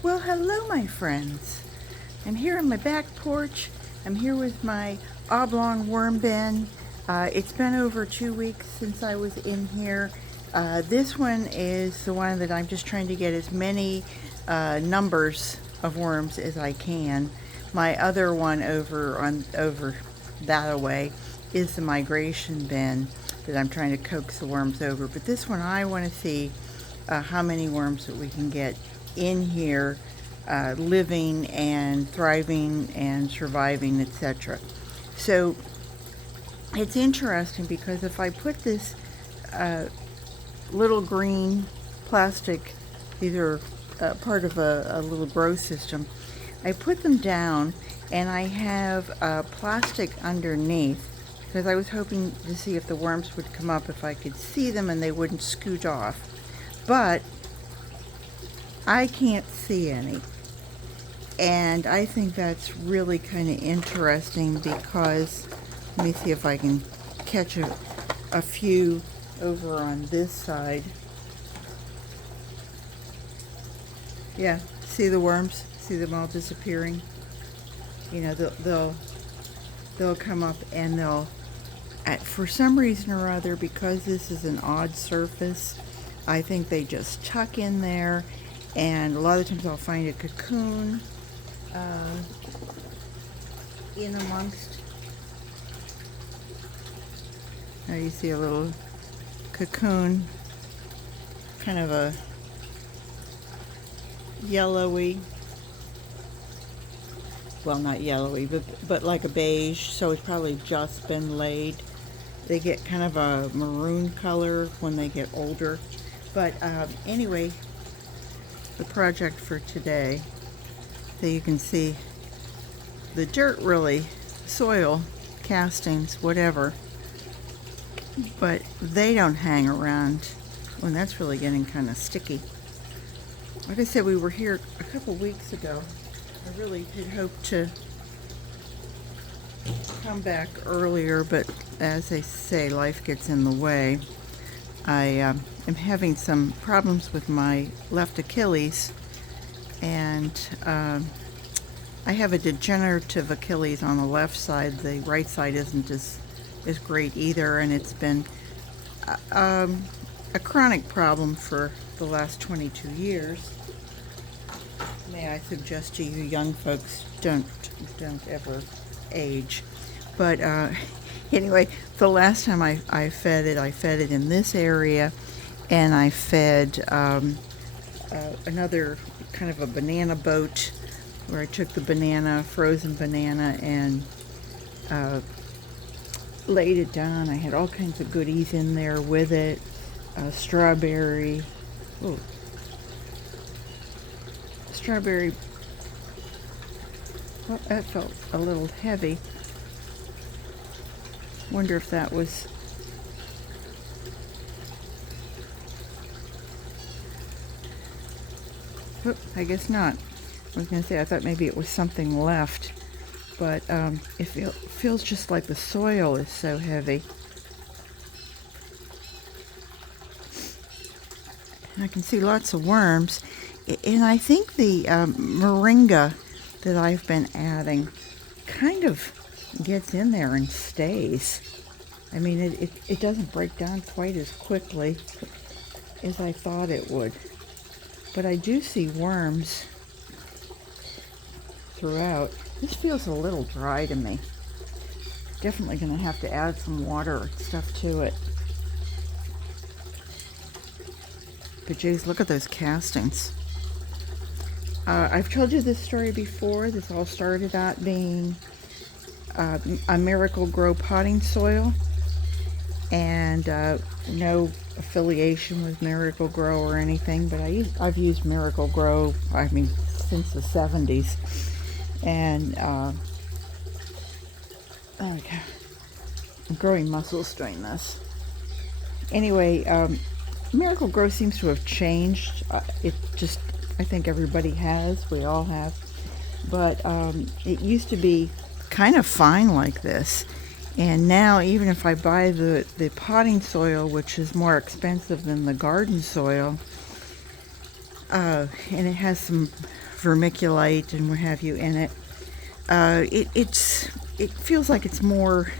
Well, hello, my friends. I'm here on my back porch. I'm here with my oblong worm bin. It's been over 2 weeks since I was in here. This one is the one that I'm just trying to get as many numbers of worms as I can. My other one over that away is the migration bin that I'm trying to coax the worms over. But this one I want to see how many worms that we can get in here living and thriving and surviving, etc. So it's interesting because if I put this little green plastic, these are part of a little grow system, I put them down and I have plastic underneath because I was hoping to see if the worms would come up, if I could see them and they wouldn't scoot off. But I can't see any. And I think that's really kind of interesting because, let me see if I can catch a few over on this side. Yeah, see the worms? See them all disappearing? You know, they'll come up and for some reason or other, because this is an odd surface, I think they just tuck in there, and a lot of times I'll find a cocoon in amongst. Now you see a little cocoon, kind of a yellowy, well, not yellowy, but like a beige, so it's probably just been laid. They get kind of a maroon color when they get older. But anyway, the project for today, so you can see the dirt, really, soil, castings, whatever, but they don't hang around when that's really getting kind of sticky. Like I said, we were here a couple weeks ago. I really had hoped to come back earlier, but as they say, life gets in the way. I am having some problems with my left Achilles, and I have a degenerative Achilles on the left side. The right side isn't as great either, and it's been a chronic problem for the last 22 years. May I suggest to you young folks, don't ever age. But anyway, the last time I fed it in this area, and I fed another kind of a banana boat where I took the frozen banana, and laid it down. I had all kinds of goodies in there with it, strawberry. Ooh. Strawberry. Well, that felt a little heavy. Wonder if that was I guess not. I was going to say, I thought maybe it was something left, but it feels just like the soil is so heavy. And I can see lots of worms. And I think the moringa that I've been adding kind of gets in there and stays. I mean, it doesn't break down quite as quickly as I thought it would. But I do see worms throughout. This feels a little dry to me. Definitely going to have to add some water or stuff to it. But geez, look at those castings. I've told you this story before. This all started out being a Miracle Grow potting soil, and no affiliation with Miracle Grow or anything, but I've used Miracle Grow, I mean, since the 70s, and okay, I'm growing muscles doing this. Anyway, Miracle Grow seems to have changed. I think everybody has, we all have, but it used to be kind of fine like this, and now even if I buy the potting soil, which is more expensive than the garden soil, and it has some vermiculite and what have you in it. It feels like it's more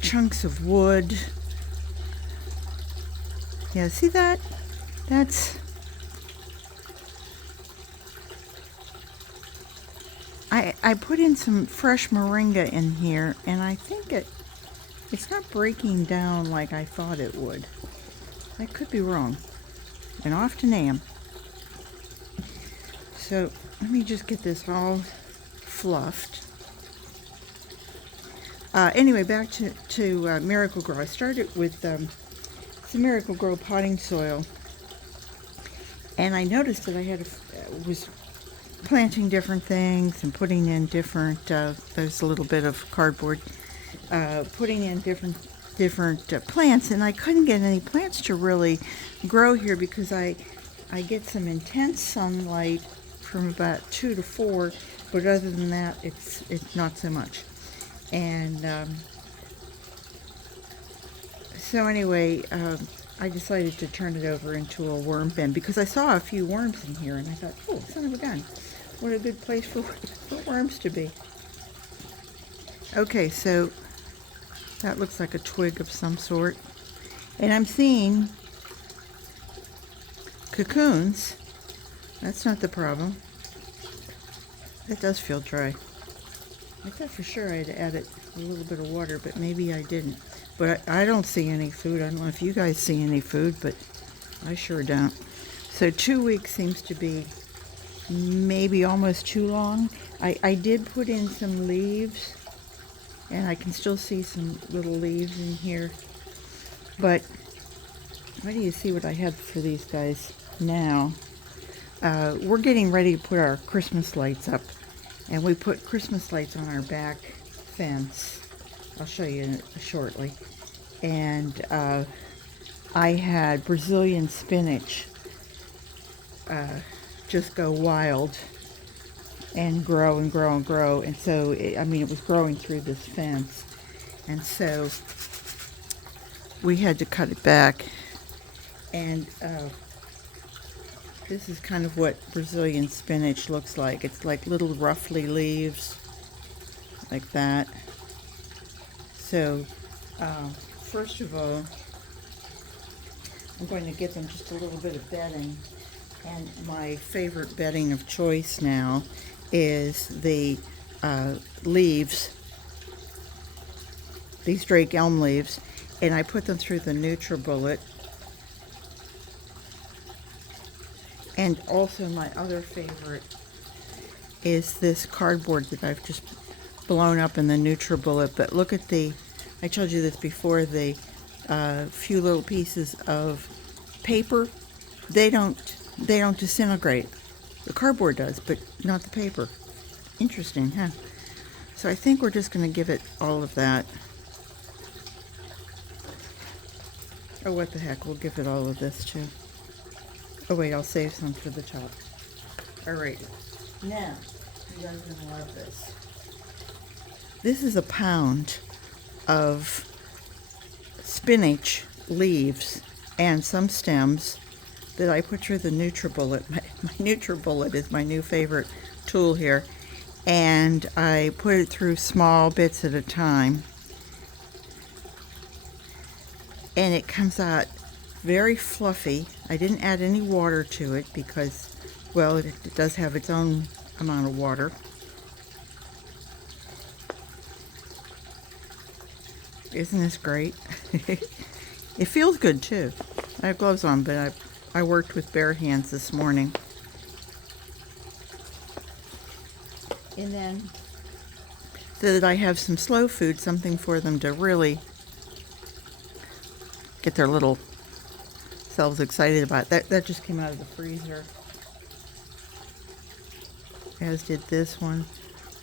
chunks of wood. Yeah, see that? That's... I put in some fresh moringa in here, and I think it's not breaking down like I thought it would. I could be wrong, and often am. So let me just get this all fluffed. Anyway, back to Miracle-Gro. I started with some Miracle-Gro potting soil, and I noticed that I was planting different things and putting in different, there's a little bit of cardboard, putting in different plants, and I couldn't get any plants to really grow here because I get some intense sunlight from about 2 to 4, but other than that, it's not so much. And so anyway, I decided to turn it over into a worm bin because I saw a few worms in here, and I thought, oh, son of a gun, what a good place for worms to be. Okay, so that looks like a twig of some sort. And I'm seeing cocoons. That's not the problem. It does feel dry. I thought for sure I'd added a little bit of water, but maybe I didn't. But I don't see any food. I don't know if you guys see any food, but I sure don't. So 2 weeks seems to be maybe almost too long. I did put in some leaves, and I can still see some little leaves in here. But why do you see what I have for these guys now? We're getting ready to put our Christmas lights up, and we put Christmas lights on our back fence. I'll show you shortly. And I had Brazilian spinach just go wild and grow and grow and grow. And so, it was growing through this fence. And so we had to cut it back. And this is kind of what Brazilian spinach looks like. It's like little ruffly leaves, like that. So, first of all, I'm going to give them just a little bit of bedding. And my favorite bedding of choice now is the leaves, these Drake elm leaves, and I put them through the NutriBullet. And also my other favorite is this cardboard that I've just blown up in the NutriBullet. But look at I told you this before, the few little pieces of paper, they don't disintegrate. The cardboard does, but not the paper. Interesting, huh? So I think we're just going to give it all of that. Oh, what the heck, we'll give it all of this too. Oh wait, I'll save some for the top. Alright, now, you guys are going to love this. This is a pound of spinach leaves and some stems that I put through the NutriBullet. My NutriBullet is my new favorite tool here. And I put it through small bits at a time. And it comes out very fluffy. I didn't add any water to it because, well, it does have its own amount of water. Isn't this great? It feels good too. I have gloves on, but I worked with bare hands this morning. And then, so that I have some slow food, something for them to really get their little selves excited about. That just came out of the freezer. As did this one.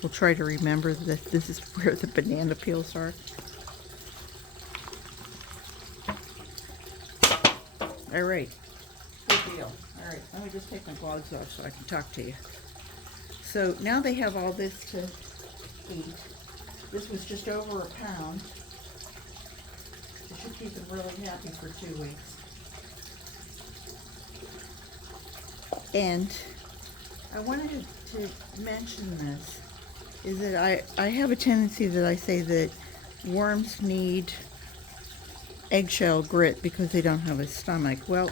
We'll try to remember that this is where the banana peels are. All right, good deal. All right, let me just take my gloves off so I can talk to you. So now they have all this to eat. This was just over a pound. It should keep them really happy for 2 weeks. And I wanted to mention this, is that I have a tendency that I say that worms need eggshell grit because they don't have a stomach. Well,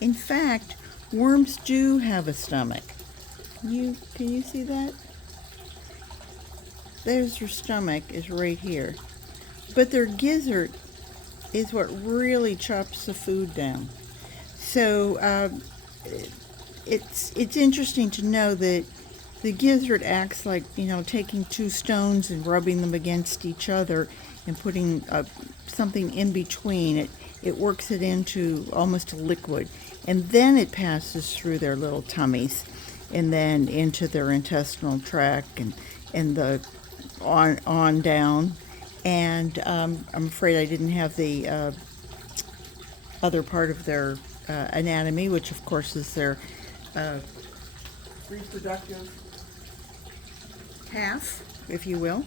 in fact, worms do have a stomach. Can you see that? There's their stomach, is right here. But their gizzard is what really chops the food down. So it's interesting to know that the gizzard acts like, taking two stones and rubbing them against each other and putting something in between. It works it into almost a liquid, and then it passes through their little tummies and then into their intestinal tract and the on down. And I'm afraid I didn't have the other part of their anatomy, which of course is their reproductive half, if you will.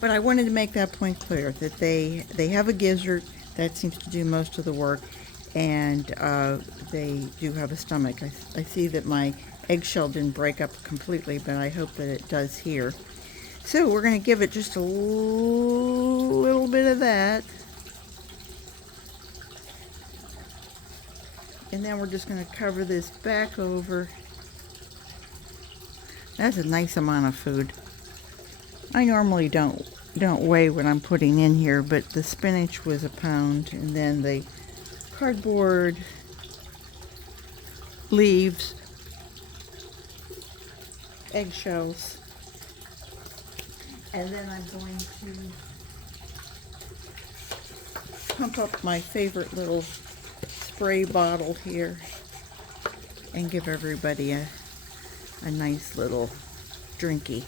But I wanted to make that point clear, that they have a gizzard that seems to do most of the work, and they do have a stomach. I see that my eggshell didn't break up completely, but I hope that it does here. So we're going to give it just a little bit of that. And then we're just going to cover this back over. That's a nice amount of food. I normally don't weigh what I'm putting in here, but the spinach was a pound, and then the cardboard leaves, eggshells, and then I'm going to pump up my favorite little spray bottle here and give everybody a nice little drinky.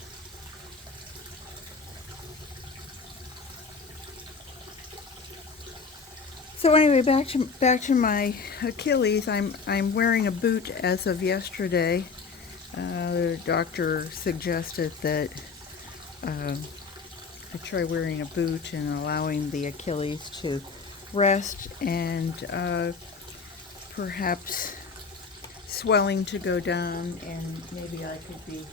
So anyway, back to my Achilles. I'm wearing a boot as of yesterday. The doctor suggested that I try wearing a boot and allowing the Achilles to rest and perhaps swelling to go down, and maybe I could be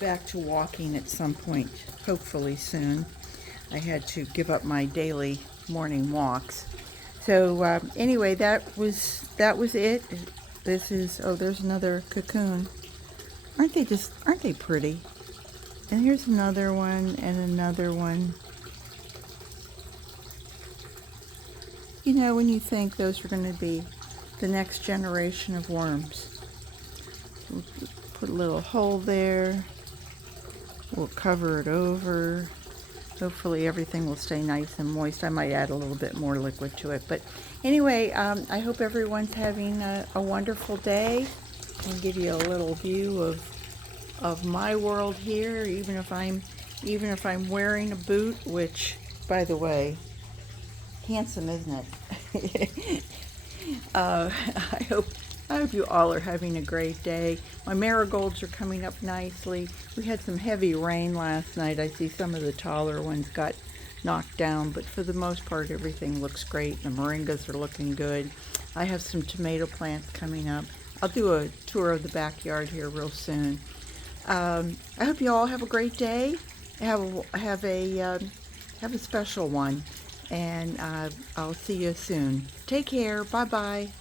back to walking at some point, hopefully soon. I had to give up my daily morning walks. So anyway, that was it. This is, oh, there's another cocoon. Aren't they pretty? And here's another one and another one. You know, when you think those are going to be the next generation of worms. We'll put a little hole there. We'll cover it over. Hopefully everything will stay nice and moist. I might add a little bit more liquid to it. But anyway, I hope everyone's having a wonderful day. I'll give you a little view of my world here, even if I'm wearing a boot, which, by the way, handsome, isn't it? I hope you all are having a great day. My marigolds are coming up nicely. We had some heavy rain last night. I see some of the taller ones got knocked down, but for the most part, everything looks great. The moringas are looking good. I have some tomato plants coming up. I'll do a tour of the backyard here real soon. I hope you all have a great day. Have a special one, and I'll see you soon. Take care. Bye bye.